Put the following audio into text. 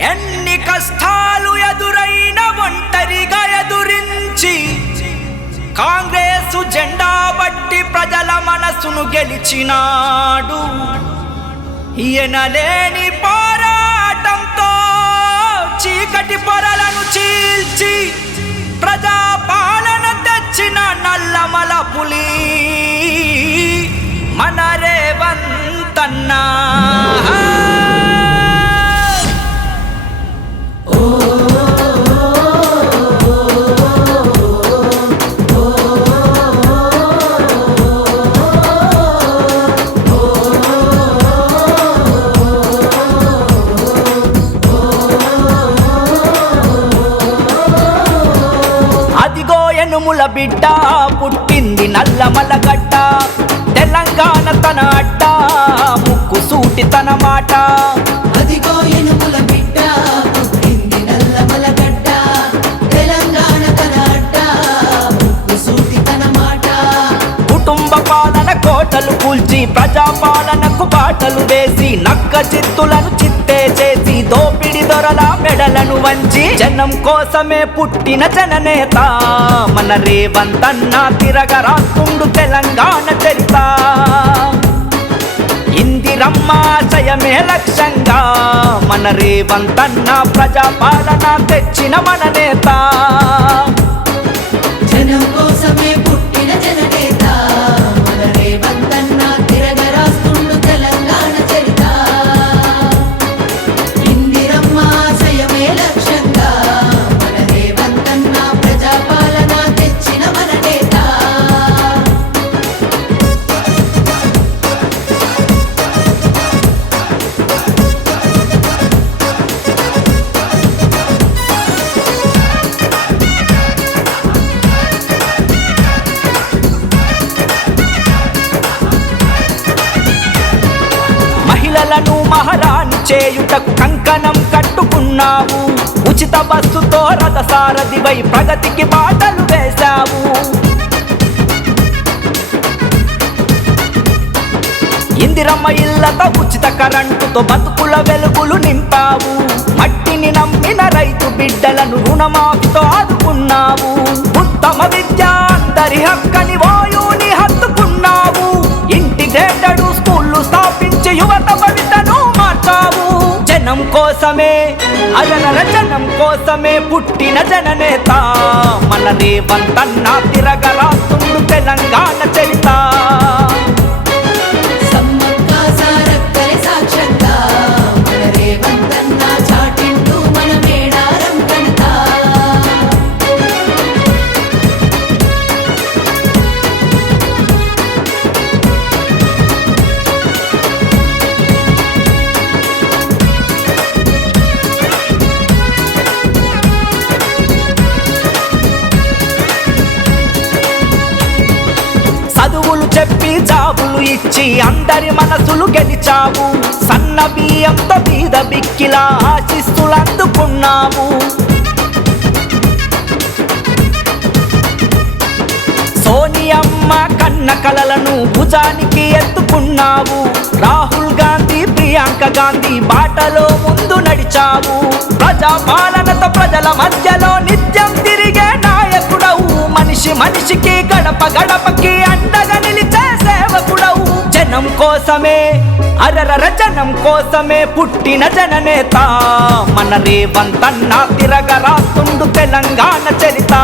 ఎన్ని కష్టాలు ఎదురైన ఒంటరిగా ఎదురించి కాంగ్రెసు జెండా బట్టి ప్రజల మనసును గెలిచినాడు. ఎనలేని పోరాటంతో చీకటి పొరలను చీల్చి ప్రజా పాలన తెచ్చిన నల్లమల పులి మన రేవంతన్నా. అదిగో ఎనుముల బిడ్డ పుట్టింది నల్లమల గడ్డ, తెలంగాణ తన అడ్డ ముక్కు సూటి తన మాట. అదిగో ఎనుముల బిడ్డ పుట్టింది నల్లమల గడ్డ, తెలంగాణ తన అడ్డ ముక్కు సూటి తన మాట. కుటుంబ పాలన కోటలు కూల్చి ప్రజా పాలనకు బాటలు వేసి నక్క చిత్తులను చిత్తే చేసి దోపిడి దొరల మెడలను వంచి జనం కోసమే పుట్టిన జననేత మన రేవంతన్న తిరగరాస్తుండు తెలంగాణ చరిత. ఇందిరమ్మ ఆశయమే లక్ష్యంగా మన రేవంతన్న ప్రజా పాలన తెచ్చిన మన నేత. జనం కోసమే పుట్టిన జననేత మన రేవంతన్న తిరగరాస్తుండు తెలంగాణ చరిత. ఇందిరమ్మ ఆశయమే లక్ష్యంగా మన రేవంతన్న ప్రజాపాలన తెచ్చిన మన నేత. మహిళలను మహారాణి చేయుటకు కంకణం కట్టుకున్నావు, ఉచిత బస్సుతో రథసారథివై ప్రగతికి బాటలు వేశావు. ఇందిరమ్మ ఇళ్లతో ఉచిత కరెంటుతో బతుకుల వెలుగులు నింపావు. మట్టిని నమ్మిన రైతు బిడ్డలను రుణమాఫీతో ఆదుకున్నావు. ఉత్తమ విద్య అందరి హక్కని ఓయూని హత్తుకున్నావు. ఇంటిగ్రేటెడ్ స్కూళ్ళు స్థాపించి యువత భవితను మార్చావు. జనం కోసమే అజనర జనం కోసమే పుట్టిన జననేత మన రేవంతన్న తిరగరాస్తుండు తెలంగాణ చరిత. సమ్మక్క సారక్కరి సాక్ష్యంగా మన రేవంతన్న చాటిండు మన మేడారం కనక. చదువులు చెప్పి జాబులు ఇచ్చి అందరి మనసులు గెలిచావు. సన్న బియ్యంతో బీద బిక్కిలా ఆశిస్తులు అందుకున్నావు. సోనియమ్మ కన్న కలలను భుజానికి ఎత్తుకున్నావు. రాహుల్ గాంధీ ప్రియాంక గాంధీ బాటలో ముందు నడిచావు. ప్రజా పాలనతో ప్రజల మధ్యలో నిత్యం తిరిగే నాయకుడవు. మనిషి మనిషికి గడప గడపకి అండగా నిలిచే సేవకుడవు. జనం కోసమే అరరర జనం కోసమే పుట్టిన జననేత మన రేవంతన్న తిరగరాస్తుండు తెలంగాణ చరిత.